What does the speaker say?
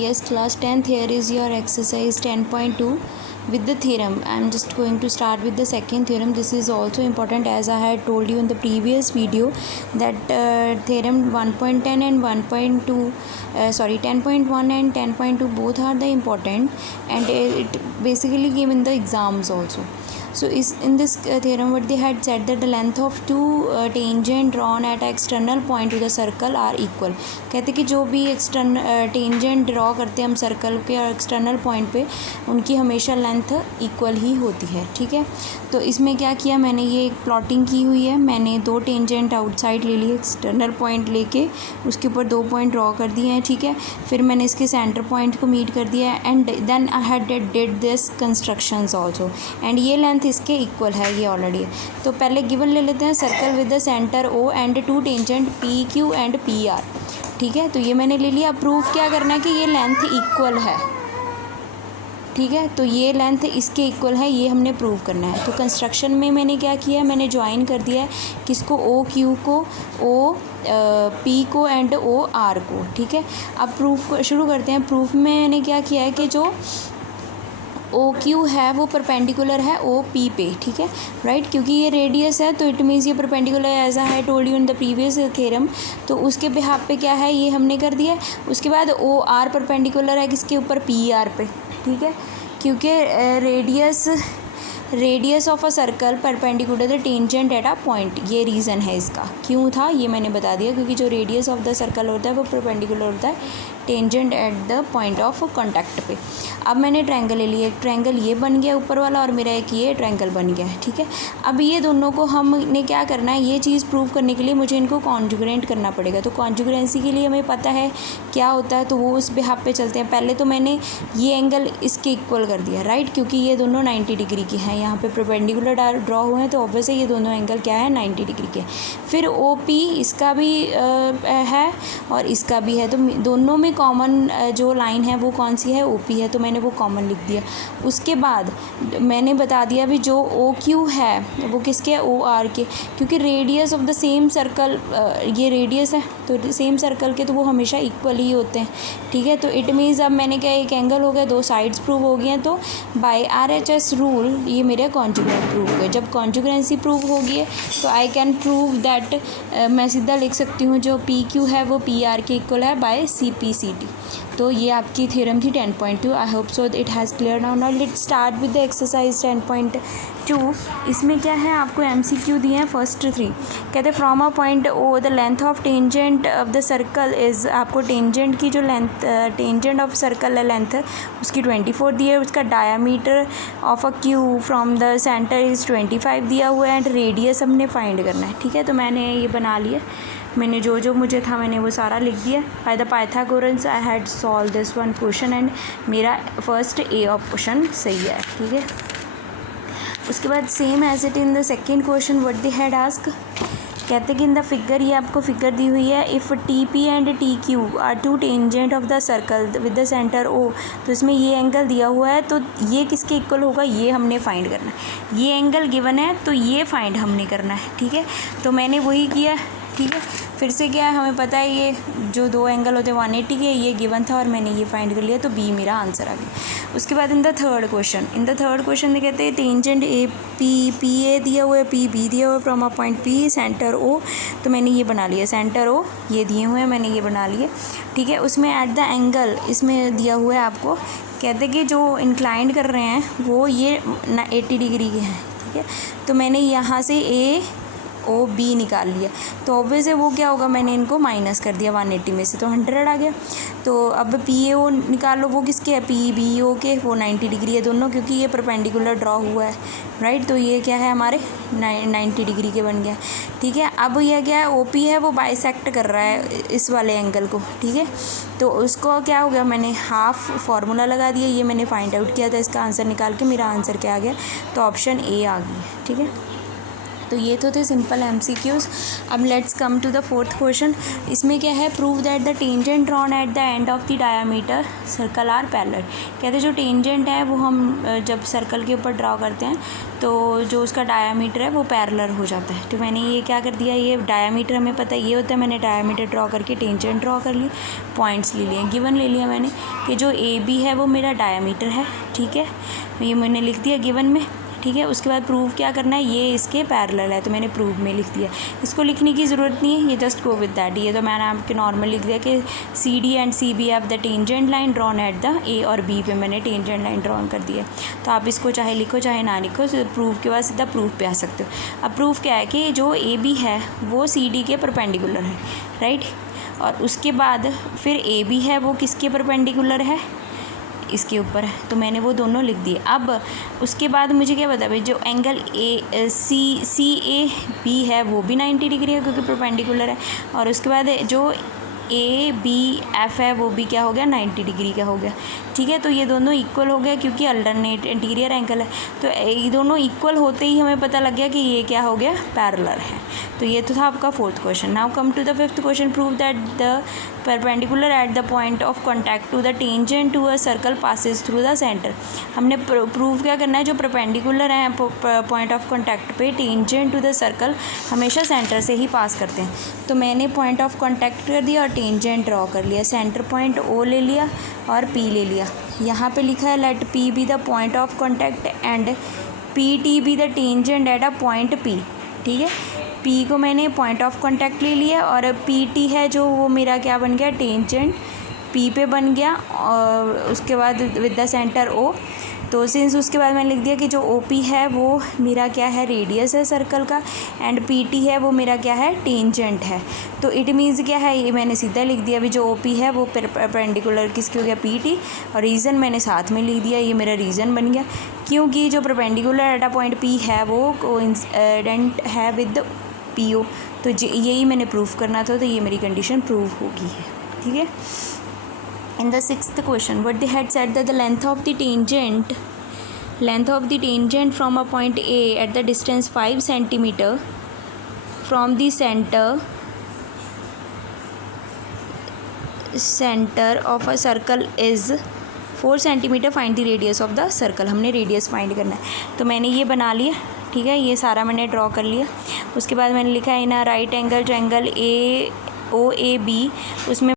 Yes, class 10th, here is your exercise 10.2 with the theorem. I am just going to start with the second theorem. This is also important, as I had told you in the previous video that theorem 1.10 and 10.1 and 10.2 both are the important, and it basically came in the exams also. So in this theorem what they had said that the length of two tangent drawn at external point to the circle are equal. कहते कि जो भी external tangent draw करते हैं हम circle के external point पे, उनकी हमेशा लेंथ इक्वल ही होती है. ठीक है, तो इसमें क्या किया मैंने, ये एक प्लॉटिंग की हुई है. मैंने दो टेंजेंट आउटसाइड ले लिए, एक्सटर्नल पॉइंट लेके उसके ऊपर दो पॉइंट ड्रॉ कर दिए हैं. ठीक है, फिर मैंने इसके सेंटर पॉइंट को मीट कर दिया है and then I had did this constructions also, and ये लेंथ इसके इक्वल है, ये ऑलरेडी है. तो पहले गिवन ले लेते हैं, circle with the centre O and two tangent P Q and P R. ठीक है, तो ये मैंने ले लिया. प्रूफ क्या करना है कि ये लेंथ इक्वल है. ठीक है, तो ये लेंथ इसके इक्वल है, ये हमने प्रूव करना है. तो कंस्ट्रक्शन में मैंने क्या किया, मैंने ज्वाइन कर दिया है किसको, ओ क्यू को, ओ पी को एंड ओ आर को. ठीक है, अब प्रूफ शुरू करते हैं. प्रूफ में मैंने क्या किया है कि जो ओ क्यू है वो परपेंडिकुलर है ओ पी पे. ठीक है, राइट, क्योंकि ये रेडियस है तो इट मीन्स ये परपेंडिकुलर है, as I had told you in the previous theorem. तो उसके बिहाफ पे क्या है, ये हमने कर दिया. उसके बाद ओ आर परपेंडिकुलर है किसके ऊपर, पी आर पे. ठीक है, क्योंकि radius of a circle perpendicular the tangent at a point, ये रीज़न है इसका. क्यों था ये मैंने बता दिया, क्योंकि जो रेडियस ऑफ द सर्कल होता है वो परपेंडिकुलर होता है tangent at the point of contact पे. अब मैंने ट्रायंगल ले लिया, एक ट्रायंगल ये बन गया ऊपर वाला और मेरा एक ये ट्रायंगल बन गया. ठीक है, अब ये दोनों को हमने क्या करना है, ये चीज़ प्रूव करने के लिए मुझे इनको कॉन्जुगेंट करना पड़ेगा. तो कॉन्जुगेंसी के लिए हमें पता है क्या होता है, तो वो उस बिहाफ पे चलते हैं. पहले तो मैंने ये एंगल इसके इक्वल कर दिया, राइट, क्योंकि ये दोनों 90 डिग्री के हैं. यहाँ पे परपेंडिकुलर ड्रॉ हुए हैं तो ऑब्वियसली ये दोनों एंगल क्या है, 90 डिग्री के. फिर ओ पी इसका भी है और इसका भी है, तो दोनों में कॉमन जो लाइन है वो कौन सी है, ओ पी है, तो मैंने वो कॉमन लिख दिया. उसके बाद मैंने बता दिया भी जो ओ क्यू है वो किसके है, ओ आर के, क्योंकि radius of the same circle, ये रेडियस है तो सेम सर्कल के तो वो हमेशा इक्वल ही होते हैं. ठीक है, तो इट मीन्स अब मैंने क्या, एक एंगल हो गया, दो साइड्स प्रूव हो गई हैं. तो बाय RHS रूल ये मेरे कॉन्जुगेंट प्रूव हो गए. जब कॉन्जुगेंसी प्रूव होगी है तो आई कैन प्रूव दैट, मैं सीधा लिख सकती हूँ जो पी क्यू है वो पी आर के इक्वल है बाय CP/CT. तो ये आपकी थ्योरम थी 10.2. I hope so it has clear now. Now let's start with the exercise 10.2. इसमें क्या है, आपको MCQ दिए हैं फर्स्ट 3. कहते हैं from a point O the length of tangent of the circle is, आपको टेंजेंट की जो लेंथ, टेंजेंट ऑफ सर्कल है लेंथ उसकी 24 दी है. उसका diameter of a Q from the centre is 25 दिया हुआ है एंड रेडियस हमने फाइंड करना है. ठीक है, तो मैंने ये बना लिया, मैंने जो मुझे था मैंने वो सारा लिख दिया. By the Pythagoras I had solve this one question and मेरा फर्स्ट ए ऑप्शन सही है. ठीक है, उसके बाद same as it in the second question what they had ask. कहते कि इन द फिगर, ये आपको फिगर दी हुई है, if TP and TQ are two tangent of the circle with the centre O, तो इसमें ये एंगल दिया हुआ है तो ये किसके इक्वल होगा, ये हमने फाइंड करना है. ये एंगल गिवन है तो ये फाइंड हमने करना है. ठीक है, तो मैंने वही किया. ठीक है, फिर से क्या है, हमें पता है ये जो दो एंगल होते हैं 180 के, ये गिवन था और मैंने ये फाइंड कर लिया, तो बी मेरा आंसर आ गया. उसके बाद इन द थर्ड क्वेश्चन में कहते हैं टेंजेंट PA दिया हुआ है, PB दिया हुआ है from a point P centre O, तो मैंने ये बना लिया सेंटर O, ये दिए हुए हैं मैंने ये बना लिए. ठीक है, उसमें एट द एंगल इसमें दिया हुआ है आपको, कहते कि जो इंक्लाइंड कर रहे हैं वो ये 80 डिग्री के हैं. ठीक है, तो मैंने यहाँ से AOB निकाल लिया, तो ऑब्वियस है वो क्या होगा, मैंने इनको माइनस कर दिया 180 में से, तो 100 आ गया. तो अब PAO निकाल लो, वो किसके है, PBO के, वो 90 डिग्री है दोनों, क्योंकि ये परपेंडिकुलर ड्रॉ हुआ है, राइट. तो ये क्या है हमारे 90 डिग्री के बन गया. ठीक है, अब यह क्या है, OP है वो बाइसेक्ट कर रहा है इस वाले एंगल को. ठीक है, तो उसको क्या हो गया, मैंने हाफ फार्मूला लगा दिया, ये मैंने फाइंड आउट किया था, इसका आंसर निकाल के मेरा आंसर क्या आ गया, तो ऑप्शन A आ गई. ठीक है, तो ये तो थे सिंपल MCQs। अब let's come to the fourth question. इसमें क्या है, prove that the tangent drawn at the end of the diameter circle are parallel. कहते हैं जो टेंजेंट है वो हम जब सर्कल के ऊपर ड्रॉ करते हैं तो जो उसका डायामीटर है वो पैरेलल हो जाता है। तो मैंने ये क्या कर दिया, ये डायामीटर हमें पता है ये होता है, मैंने डायामीटर ड्रॉ करके टेंजेंट ड्रॉ कर ली, पॉइंट्स ले लिए, गिवन ले लिया मैंने कि जो AB है वो मेरा डायामीटर है, ठीक है, ये मैंने लिख दिया गिवन में, ठीक है। उसके बाद प्रूव क्या करना है, ये इसके पैरेलल है, तो मैंने प्रूव में लिख दिया। इसको लिखने की ज़रूरत नहीं है, ये जस्ट गो विद दैट। ये तो मैंने आपके नॉर्मल लिख दिया कि CD and CB have the tangent line drawn at the A और B पे मैंने टेंजेंट लाइन ड्रॉन कर दिया। तो आप इसको चाहे लिखो चाहे ना लिखो, प्रूव के बाद सीधा प्रूफ पे आ सकते हो। अब प्रूफ क्या है कि जो AB है वो CD के परपेंडिकुलर है, राइट, और उसके बाद फिर AB है वो किसके परपेंडिकुलर है, इसके ऊपर है, तो मैंने वो दोनों लिख दिए। अब उसके बाद मुझे क्या पता भाई, जो एंगल CAB है वो भी 90 डिग्री है क्योंकि परपेंडिकुलर है, और उसके बाद जो ABF है वो भी क्या हो गया, 90 डिग्री का हो गया, ठीक है। तो ये दोनों इक्वल हो गया क्योंकि अल्टरनेट इंटीरियर एंगल है, तो ये दोनों इक्वल होते ही हमें पता लग गया कि ये क्या हो गया, पैरेलल है। तो ये तो था आपका fourth question. Now come to the fifth question. Prove that the perpendicular at the point of contact to the tangent to a circle passes through the centre. हमने प्रूव क्या करना है, जो परपेंडिकुलर है पॉइंट ऑफ कॉन्टैक्ट पे tangent to the circle हमेशा centre से ही पास करते हैं। तो मैंने पॉइंट ऑफ कॉन्टैक्ट कर दिया और टेंजेंट ड्रॉ कर लिया, सेंटर पॉइंट O ले लिया और P ले लिया। यहाँ पे लिखा है let P be the point of contact and PT be the tangent at a point P, ठीक है। P को मैंने पॉइंट ऑफ कॉन्टैक्ट ले लिया और PT है जो वो मेरा क्या बन गया, टेंजेंट P पे बन गया, और उसके बाद विद द सेंटर O। तो सिंस उसके बाद मैंने लिख दिया कि जो OP है वो मेरा क्या है, रेडियस है सर्कल का, एंड PT है वो मेरा क्या है, टेंजेंट है। तो इट मीन्स क्या है, ये मैंने सीधा लिख दिया, अभी जो OP है वो परपेंडिकुलर किसके हो गया, PT, और रीज़न मैंने साथ में लिख दिया, ये मेरा रीज़न बन गया क्योंकि जो perpendicular eight a point P है वो कोइंसिडेंट है विद PO। तो यही मैंने प्रूफ करना था, तो ये मेरी कंडीशन प्रूव होगी है, ठीक है। In the sixth question, what they had said that the length of the tangent from a point A at the distance 5 centimeter from the center of a circle is 4 centimeter. Find the radius of the circle. हमने radius find करना है, तो मैंने ये बना लिया, ठीक है, ये सारा मैंने ड्रॉ कर लिया। उसके बाद मैंने लिखा है in a right angle triangle AOAB, उसमें